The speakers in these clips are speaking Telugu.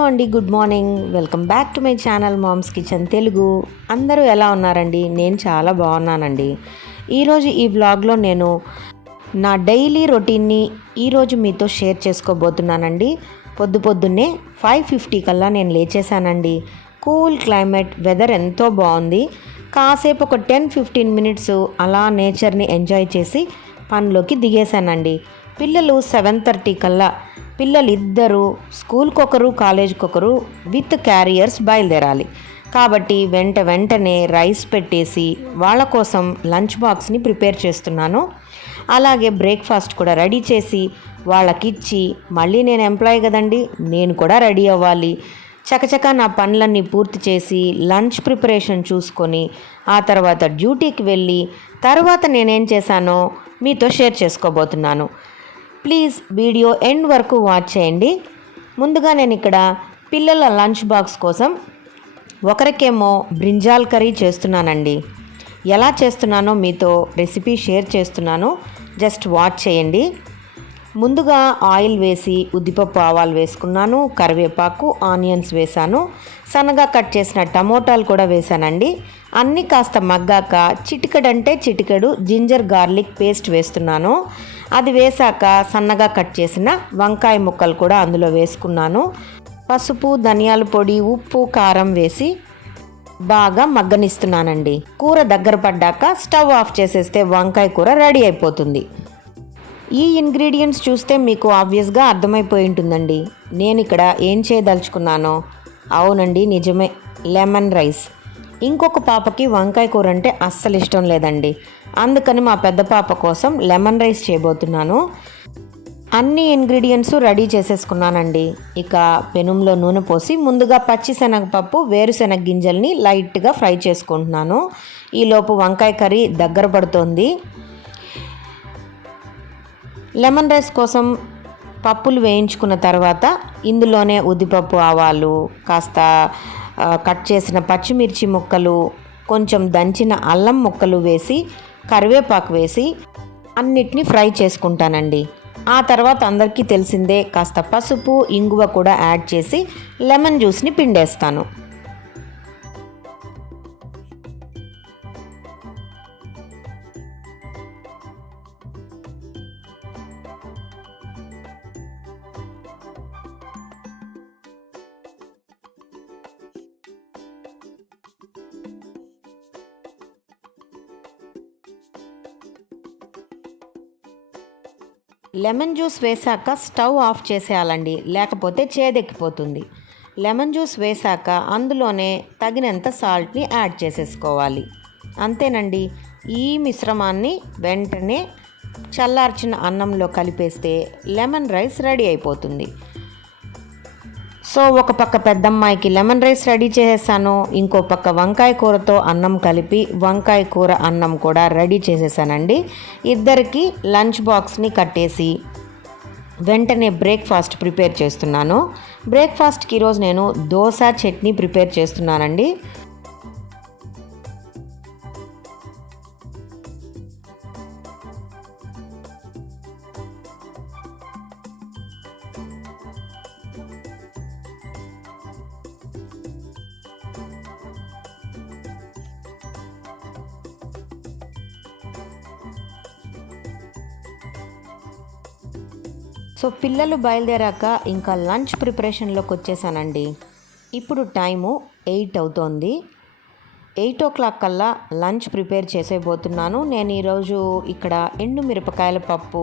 హలో అండి, good morning. Welcome back to my channel Mom's Kitchen Telugu. అందరూ ఎలా ఉన్నారండి? నేను చాలా బాగున్నానండి. ఈరోజు ఈ వ్లాగ్లో నేను నా డైలీ రొటీన్ని ఈరోజు మీతో షేర్ చేసుకోబోతున్నానండి. పొద్దున్నే 5:50 కల్లా నేను లేచేసానండి. కూల్ క్లైమేట్, వెదర్ ఎంతో బాగుంది. కాసేపు ఒక 10-15 మినిట్స్ అలా నేచర్ని ఎంజాయ్ చేసి పనిలోకి దిగేశానండి. పిల్లలు 7:30 కల్లా పిల్లలు ఇద్దరు స్కూల్కి ఒకరు, కాలేజ్కి ఒకరు విత్ క్యారియర్స్ బయలుదేరాలి. కాబట్టి వెంటనే రైస్ పెట్టేసి వాళ్ళ కోసం లంచ్ బాక్స్ని ప్రిపేర్ చేస్తున్నాను. అలాగే బ్రేక్ఫాస్ట్ కూడా రెడీ చేసి వాళ్ళకిచ్చి మళ్ళీ నేను ఎంప్లాయీ కదండి, నేను కూడా రెడీ అవ్వాలి. చకచకా నా పనులన్నీ పూర్తి చేసి లంచ్ ప్రిపరేషన్ చూసుకొని ఆ తర్వాత డ్యూటీకి వెళ్ళి తర్వాత నేనేం చేశానో మీతో షేర్ చేసుకోబోతున్నాను. ప్లీజ్ వీడియో ఎండ్ వరకు వాచ్ చేయండి. ముందుగా నేను ఇక్కడ పిల్లల లంచ్ బాక్స్ కోసం ఒకరికేమో బ్రింజాల్ కర్రీ చేస్తున్నానండి. ఎలా చేస్తున్నానో మీతో రెసిపీ షేర్ చేస్తున్నాను, జస్ట్ వాచ్ చేయండి. ముందుగా ఆయిల్ వేసి ఉద్దిపప్పు ఆవాలు వేసుకున్నాను, కరివేపాకు, ఆనియన్స్ వేసాను, సన్నగా కట్ చేసిన టమోటాలు కూడా వేసానండి. అన్నీ కాస్త మగ్గాక చిటికెడు జింజర్ గార్లిక్ పేస్ట్ వేస్తున్నాను. అది వేసాక సన్నగా కట్ చేసిన వంకాయ ముక్కలు కూడా అందులో వేసుకున్నాను. పసుపు, ధనియాల పొడి, ఉప్పు, కారం వేసి బాగా మగ్గనిస్తున్నానండి. కూర దగ్గర పడ్డాక స్టవ్ ఆఫ్ చేసేస్తే వంకాయ కూర రెడీ అయిపోతుంది. ఈ ఇంగ్రీడియంట్స్ చూస్తే మీకు ఆబ్వియస్గా అర్థమైపోయి ఉంటుందండి నేను ఇక్కడ ఏం చేయదలుచుకున్నానో. అవునండి, నిజమే, లెమన్ రైస్. ఇంకొక పాపకి వంకాయ కూర అంటే అస్సలు ఇష్టం లేదండి. అందుకని మా పెద్ద పాప కోసం లెమన్ రైస్ చేయబోతున్నాను. అన్ని ఇంగ్రీడియంట్స్ రెడీ చేసేసుకున్నానండి. ఇక పెనంలో నూనె పోసి ముందుగా పచ్చిశనగపప్పు, వేరుశనగ గింజల్ని లైట్గా ఫ్రై చేసుకుంటున్నాను. ఈలోపు వంకాయ కర్రీ దగ్గర పడుతోంది. లెమన్ రైస్ కోసం పప్పులు వేయించుకున్న తర్వాత ఇందులోనే ఉద్దిపప్పు ఆవాలు, కాస్త కట్ చేసిన పచ్చిమిర్చి ముక్కలు, కొంచెం దంచిన అల్లం ముక్కలు వేసి కరివేపాకు వేసి అన్నిటినీ ఫ్రై చేసుకుంటానండి. ఆ తర్వాత అందరికీ తెలిసిందే కాస్త పసుపు, ఇంగువ కూడా యాడ్ చేసి లెమన్ జ్యూస్ని పిండేస్తాను. లెమన్ జ్యూస్ వేసాక స్టవ్ ఆఫ్ చేసేయాలండి, లేకపోతే చేదెక్కిపోతుంది. లెమన్ జ్యూస్ వేసాక అందులోనే తగినంత సాల్ట్ని యాడ్ చేసేసుకోవాలి. అంతేనండి. ఈ మిశ్రమాన్ని వెంటనే చల్లార్చిన అన్నంలో కలిపేస్తే లెమన్ రైస్ రెడీ అయిపోతుంది. సో ఒక పక్క పెద్దమ్మాయికి లెమన్ రైస్ రెడీ చేసేసాను, ఇంకో పక్క వంకాయ కూరతో అన్నం కలిపి వంకాయ కూర అన్నం కూడా రెడీ చేసేసానండి. ఇద్దరికి లంచ్ బాక్స్ని కట్టేసి వెంటనే బ్రేక్ఫాస్ట్ ప్రిపేర్ చేస్తున్నాను. బ్రేక్ఫాస్ట్కి ఈరోజు నేను దోశ చట్నీ ప్రిపేర్ చేస్తున్నానండి. సో పిల్లలు బయలుదేరాక ఇంకా లంచ్ ప్రిపరేషన్లోకి వచ్చేసానండి. ఇప్పుడు టైము 8 అవుతోంది. 8 o'clock కల్లా లంచ్ ప్రిపేర్ చేసేయబోతున్నాను. నేను ఈరోజు ఇక్కడ ఎండు మిరపకాయల పప్పు,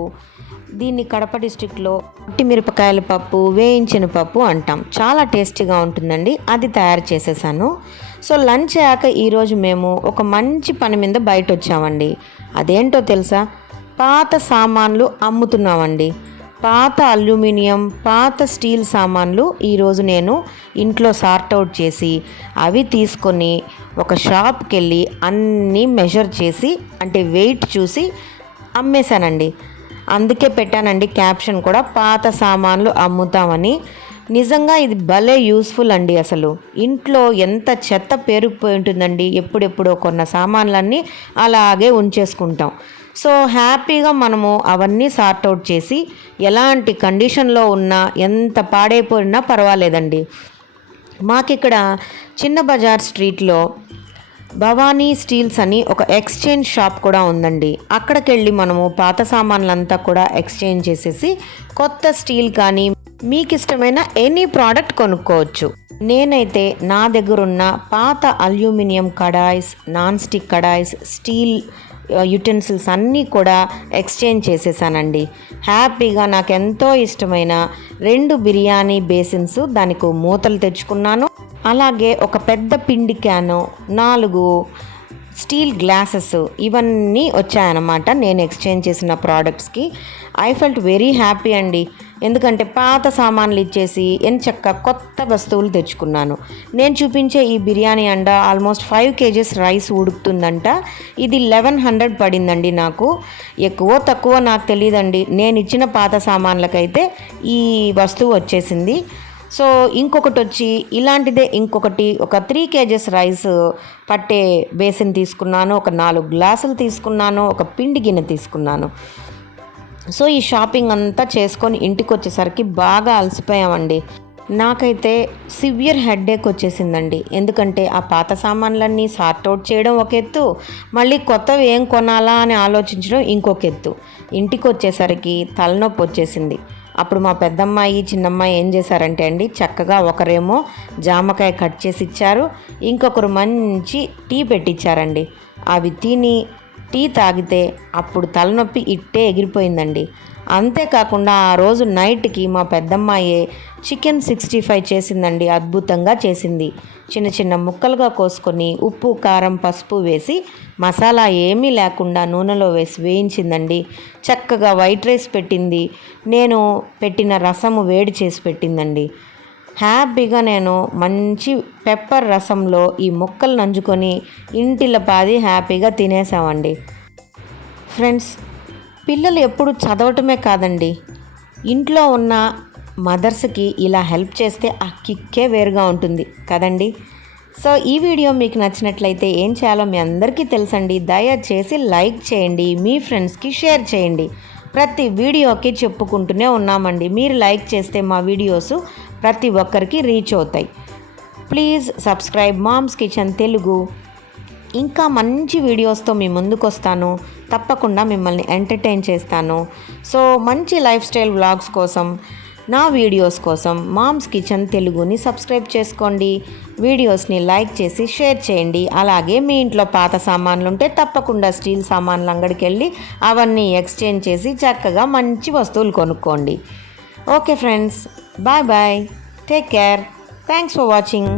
దీన్ని కడప డిస్ట్రిక్ట్లో పొట్టి మిరపకాయల పప్పు, వేయించిన పప్పు అంటాం, చాలా టేస్టీగా ఉంటుందండి. అది తయారు చేసేసాను. సో లంచ్ అయ్యాక ఈరోజు మేము ఒక మంచి పని మీద బయట వచ్చామండి. అదేంటో తెలుసా? పాత సామాన్లు అమ్ముతున్నామండి. పాత అల్యూమినియం, పాత స్టీల్ సామాన్లు ఈరోజు నేను ఇంట్లో సార్ట్ అవుట్ చేసి అవి తీసుకొని ఒక షాప్కి వెళ్ళి అన్నీ మెజర్ చేసి, అంటే వెయిట్ చూసి అమ్మేశానండి. అందుకే పెట్టానండి క్యాప్షన్ కూడా, పాత సామాన్లు అమ్ముతామని. నిజంగా ఇది భలే యూస్ఫుల్ అండి. అసలు ఇంట్లో ఎంత చెత్త పేరుకుపోయి ఉంటుందండి. ఎప్పుడెప్పుడో కొన్న సామాన్లన్నీ అలాగే ఉంచేసుకుంటాం. సో హ్యాపీగా మనము అవన్నీ సార్ట్అవుట్ చేసి ఎలాంటి కండిషన్లో ఉన్నా ఎంత పాడైపోయినా పర్వాలేదండి. మాకిక్కడ చిన్న బజార్ స్ట్రీట్లో భవానీ స్టీల్స్ అని ఒక ఎక్స్చేంజ్ షాప్ కూడా ఉందండి. అక్కడికి వెళ్ళి మనము పాత సామాన్లంతా కూడా ఎక్స్చేంజ్ చేసేసి కొత్త స్టీల్ కానీ మీకు ఇష్టమైన ఎనీ ప్రోడక్ట్ కొనుక్కోవచ్చు. నేనైతే నా దగ్గరున్న పాత aluminium kadhais, non stick kadhais, steel utensils అన్నీ కూడా ఎక్స్చేంజ్ చేసేసానండి. హ్యాపీగా నాకు ఎంతో ఇష్టమైన 2 బిర్యానీ బేసిన్స్, దానికి మూతలు తెచ్చుకున్నాను. అలాగే ఒక పెద్ద పిండి క్యాను, 4 స్టీల్ గ్లాసెస్ ఇవన్నీ వచ్చాయన్నమాట నేను ఎక్స్చేంజ్ చేసిన ప్రోడక్ట్స్కి. ఐ ఫెల్ట్ వెరీ హ్యాపీ అండి. ఎందుకంటే పాత సామాన్లు ఇచ్చేసి ఎంచక్క కొత్త వస్తువులు తెచ్చుకున్నాను. నేను చూపించే ఈ బిర్యానీ అండ ఆల్మోస్ట్ 5 kgs రైస్ ఉడుకుతుందంట. ఇది 1100 పడిందండి నాకు. ఎక్కువ తక్కువ నాకు తెలియదండి. నేను ఇచ్చిన పాత సామాన్లకైతే ఈ వస్తువు వచ్చేసింది. సో ఇంకొకటి వచ్చి ఇలాంటిదే ఇంకొకటి ఒక 3 kgs రైస్ పట్టే బేసిన్ తీసుకున్నాను, ఒక 4 గ్లాసులు తీసుకున్నాను, ఒక పిండి గిన్నె తీసుకున్నాను. సో ఈ షాపింగ్ అంతా చేసుకొని ఇంటికి వచ్చేసరికి బాగా అలసిపోయామండి. నాకైతే సివియర్ హెడ్ఏక్ వచ్చేసిందండి. ఎందుకంటే ఆ పాత సామాన్లన్నీ సార్ట్అవుట్ చేయడం ఒక ఎత్తు, మళ్ళీ కొత్తవి ఏం కొనాలా అని ఆలోచించడం ఇంకొక ఎత్తు. ఇంటికి వచ్చేసరికి తలనొప్పి వచ్చేసింది. అప్పుడు మా పెద్దమ్మాయి చిన్నమ్మాయి ఏం చేశారంటే అండి, చక్కగా ఒకరేమో జామకాయ కట్ చేసి ఇచ్చారు, ఇంకొకరు మంచి టీ పెట్టించారండి. అవి తిని టీ తాగితే అప్పుడు తలనొప్పి ఇట్టే ఎగిరిపోయిందండి. అంతేకాకుండా ఆ రోజు నైట్కి మా పెద్దమ్మాయే చికెన్ 65 చేసిందండి. అద్భుతంగా చేసింది. చిన్న చిన్న ముక్కలుగా కోసుకొని ఉప్పు, కారం, పసుపు వేసి మసాలా ఏమీ లేకుండా నూనెలో వేసి వేయించిందండి. చక్కగా వైట్ రైస్ పెట్టింది. నేను పెట్టిన రసము వేడి చేసి పెట్టిందండి. హ్యాపీగా నేను మంచి పెప్పర్ రసంలో ఈ ముక్కలు నంచుకొని ఇంటిలో పాది హ్యాపీగా తినేసామండి. ఫ్రెండ్స్, పిల్లలు ఎప్పుడు చదవటమే కాదండి, ఇంట్లో ఉన్న మదర్స్కి ఇలా హెల్ప్ చేస్తే ఆ కిక్కే వేరుగా ఉంటుంది కదండి. సో ఈ వీడియో మీకు నచ్చినట్లయితే ఏం చేయాలో మీ అందరికీ తెలుసండి. దయచేసి లైక్ చేయండి, మీ ఫ్రెండ్స్కి షేర్ చేయండి. ప్రతి వీడియోకి చెప్పుకుంటూనే ఉన్నామండి. మీరు లైక్ చేస్తే మా వీడియోస్ ప్రతి ఒక్కరికి రీచ్ అవుతాయి. Please subscribe Mom's Kitchen Telugu. ఇంకా మంచి వీడియోస్తో మీ ముందుకు వస్తాను. తప్పకుండా మిమ్మల్ని ఎంటర్టైన్ చేస్తాను. సో మంచి లైఫ్ స్టైల్ వ్లాగ్స్ కోసం, నా వీడియోస్ కోసం మామ్స్ కిచెన్ తెలుగుని సబ్స్క్రైబ్ చేసుకోండి. వీడియోస్ని లైక్ చేసి షేర్ చేయండి. అలాగే మీ ఇంట్లో పాత సామాన్లు ఉంటే తప్పకుండా స్టీల్ సామాన్లు అంగడికి వెళ్ళి అవన్నీ ఎక్స్చేంజ్ చేసి చక్కగా మంచి వస్తువులు కొనుక్కోండి. Okay friends, bye bye, take care, thanks for watching.